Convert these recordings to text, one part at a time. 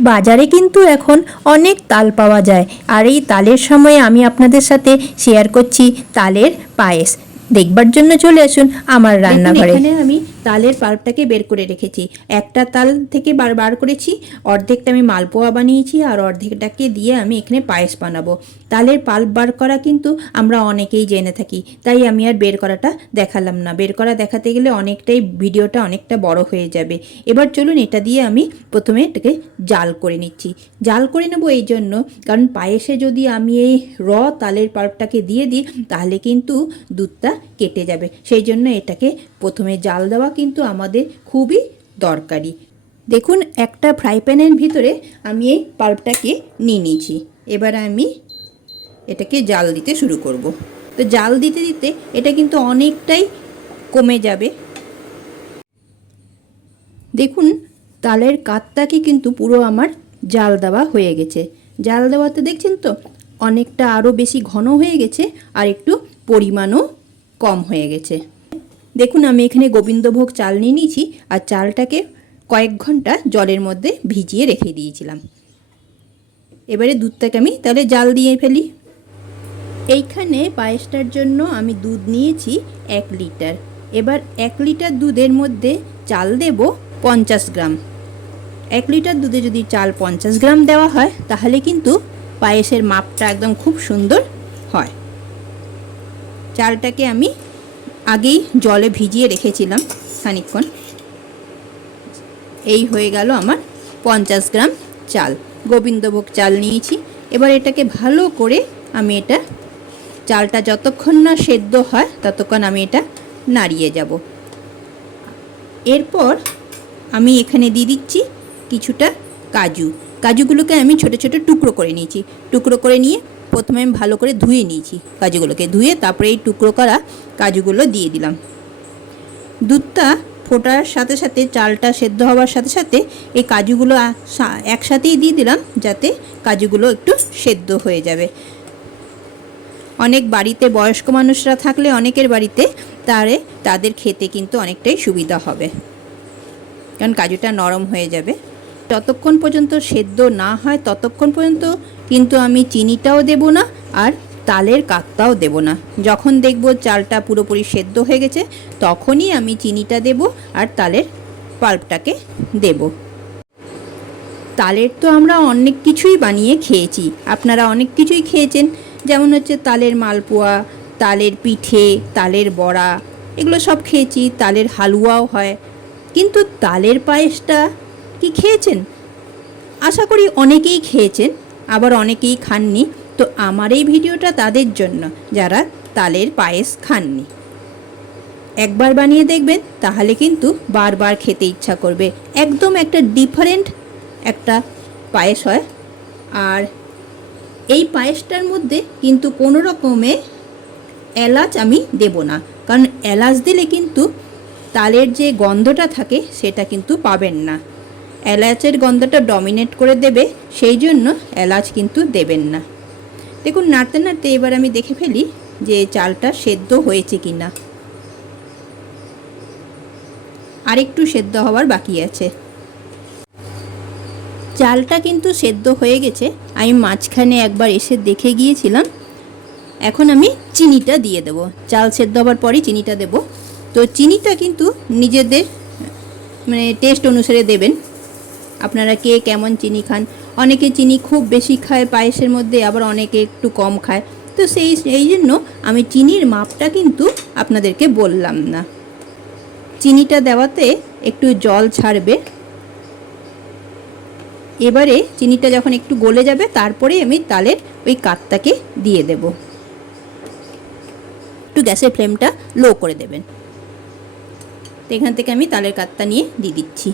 বাজারে কিন্তু এখন অনেক তাল পাওয়া যায়। আর এই তালের সময়ে আমি আপনাদের সাথে শেয়ার করছি তালের পায়েস। দেখবার জন্য চলে আসুন আমার রান্নাঘরে। এখানে আমি তালের পাল্পটাকে বের করে রেখেছি। একটা তাল থেকে বার বার করেছি অর্ধেকটা আমি মালপোয়া বানিয়েছি আর অর্ধেকটাকে দিয়ে আমি এখানে পায়েস বানাবো। তালের পাল্প বার করা কিন্তু আমরা অনেকেই জেনে থাকি তাই আমি আর বের করাটা দেখালাম না। বের করা দেখাতে গেলে অনেকটাই ভিডিওটা অনেকটা বড় হয়ে যাবে। এবার চলুন এটা দিয়ে আমি প্রথমে এটাকে জাল করে নিচ্ছি। জাল করে নেব এই জন্য কারণ পায়েসে যদি আমি এই র তালের পাল্পটাকে দিয়ে দিই তাহলে কিন্তু দুধটা কেটে যাবে। সেই জন্য এটাকে প্রথমে জাল দেওয়া কিন্তু আমাদের খুবই দরকারি। দেখুন, একটা ফ্রাই প্যানের ভিতরে আমি এই পাল্পটাকে নিয়ে নিয়েছি। এবার আমি এটাকে জাল দিতে শুরু করব। তো জাল দিতে দিতে এটা কিন্তু অনেকটাই কমে যাবে। দেখুন, তালের কাতটাকে কিন্তু পুরো আমার জাল দেওয়া হয়ে গেছে। জাল দেওয়াতে দেখছেন তো, অনেকটা আরও বেশি ঘন হয়ে গেছে আর একটু পরিমাণও কম হয়ে গেছে। দেখুন, আমি এখানে গোবিন্দভোগ চাল নিয়ে নিয়েছি আর চালটাকে কয়েক ঘণ্টা জলের মধ্যে ভিজিয়ে রেখে দিয়েছিলাম। এবারে দুধটাকে আমি তাহলে জাল দিয়ে ফেলি। এইখানে পায়েসটার জন্য আমি দুধ নিয়েছি এক লিটার। এবার এক লিটার দুধের মধ্যে চাল দেব পঞ্চাশ গ্রাম। এক লিটার দুধে যদি চাল পঞ্চাশ গ্রাম দেওয়া হয়, তাহলে কিন্তু পায়েসের মাপটা একদম খুব সুন্দর হয়। চালটাকে আমি আগেই জলে ভিজিয়ে রেখেছিলাম খানিকক্ষণ। এই হয়ে গেল আমার পঞ্চাশ গ্রাম চাল। গোবিন্দভোগ চাল নিয়েছি। এবার এটাকে ভালো করে আমি এটা চালটা যতক্ষণ না সেদ্ধ হয় ততক্ষণ আমি এটা নাড়িয়ে যাব। এরপর আমি এখানে দিয়ে দিচ্ছি কিছুটা কাজু। কাজুগুলোকে আমি ছোট ছোট টুকরো করে নিয়েছি। টুকরো করে নিয়ে প্রথমে আমি ভালো করে ধুয়ে নিয়েছি কাজুগুলোকে। ধুয়ে তারপরে এই টুকরো করা কাজুগুলো দিয়ে দিলাম। দুধটা ফোটার সাথে সাথে, চালটা সেদ্ধ হওয়ার সাথে সাথে এই কাজুগুলো একসাথেই দিয়ে দিলাম যাতে কাজুগুলো একটু সেদ্ধ হয়ে যাবে। অনেক বাড়িতে বয়স্ক মানুষরা থাকলে অনেকের বাড়িতে তারে, তাদের খেতে কিন্তু অনেকটাই সুবিধা হবে। কারণ কাজুটা নরম হয়ে যাবে। যতক্ষণ পর্যন্ত সেদ্ধ না হয়, ততক্ষণ পর্যন্ত কিন্তু আমি চিনিটাও দেব না আর তালের কাকটাও দেব না। যখন দেখব চালটা পুরোপুরি সেদ্ধ হয়ে গেছে, তখনই আমি চিনিটা দেব আর তালের পাল্পটাকে দেব। তালের তো আমরা অনেক কিছুই বানিয়ে খেয়েছি। আপনারা অনেক কিছুই খেয়েছেন। যেমন হচ্ছে তালের মালপোয়া, তালের পিঠে, তালের বড়া, এগুলো সব খেয়েছি। তালের হালুয়াও হয়। কিন্তু তালের পায়েসটা কি খেয়েছেন? আশা করি অনেকেই খেয়েছেন। আবার অনেকেই খাননি। তো আমার এই ভিডিওটা তাদের জন্য, যারা তালের পায়েস খাননি। একবার বানিয়ে দেখবেন, তাহলে কিন্তু বারবার খেতে ইচ্ছা করবে। একদম একটা ডিফারেন্ট একটা পায়েস হয়। আর এই পায়েসটার মধ্যে কিন্তু কোনো রকমে এলাচ আমি দেব না। কারণ এলাচ দিলে কিন্তু তালের যে গন্ধটা থাকে, সেটা কিন্তু পাবেন না। এলাচের গন্ধটা ডমিনেট করে দেবে, সেই জন্য এলাচ কিন্তু দেবেন না। দেখুন, নাড়তে নাড়তে এবার আমি দেখে ফেলি যে চালটা সেদ্ধ হয়েছে কি না আরেকটু সেদ্ধ হওয়ার বাকি আছে। চালটা কিন্তু সেদ্ধ হয়ে গেছে। আমি মাঝখানে একবার এসে দেখে গিয়েছিলাম। এখন আমি চিনিটা দিয়ে দেব। চাল সেদ্ধ হওয়ার পরই চিনিটা দেব। তো চিনিটা কিন্তু নিজেদের মানে টেস্ট অনুসারে দেবেন। আপনারা কে কেমন চিনি খান? অনেকে চিনি খুব বেশি খায়, পায়েসের মধ্যে আবার অনেকে একটু কম খায়। তো সেই সেই জন্য আমি চিনির মাপটা কিন্তু আপনাদেরকে বললাম না। চিনিটা দেওয়াতে একটু জল ছাড়বে। এবারে চিনিটা যখন একটু গলে যাবে তারপরে আমি তালের ওই কাতটাকে দিয়ে দেব। একটু গ্যাসের ফ্লেমটা লো করে দেবেন। তো এখান থেকে আমি তালের কাতটা নিয়ে দিয়ে দিচ্ছি।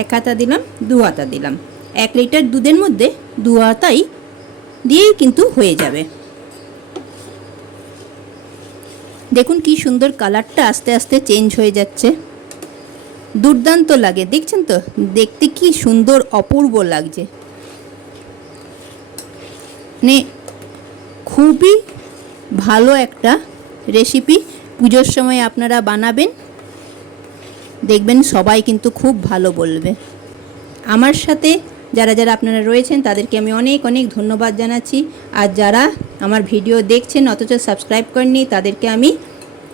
এক হাতা দিলাম, দু হাতা দিলাম। এক লিটার দুধের মধ্যে দু হাতাই দিয়েই কিন্তু হয়ে যাবে। দেখুন কি সুন্দর কালারটা আস্তে আস্তে চেঞ্জ হয়ে যাচ্ছে। দুর্দান্ত লাগে, দেখছেন তো? দেখতে কি সুন্দর, অপূর্ব লাগছে। মানে খুবই ভালো একটা রেসিপি পুজোর সময় আপনারা বানাবেন দেখবেন সবাই কিন্তু খুব ভালো বলবে। আমার সাথে যারা যারা আপনারা রয়েছেন, তাদেরকে আমি অনেক অনেক ধন্যবাদ জানাচ্ছি। আর যারা আমার ভিডিও দেখছেন, অথচ সাবস্ক্রাইব করেননি, তাদেরকে আমি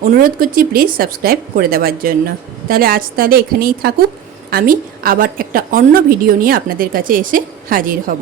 অনুরোধ করছি প্লিজ সাবস্ক্রাইব করে দেওয়ার জন্য। তাহলে আজ তাহলে এখানেই থাকুক। আমি আবার একটা অন্য ভিডিও নিয়ে আপনাদের কাছে এসে হাজির হব।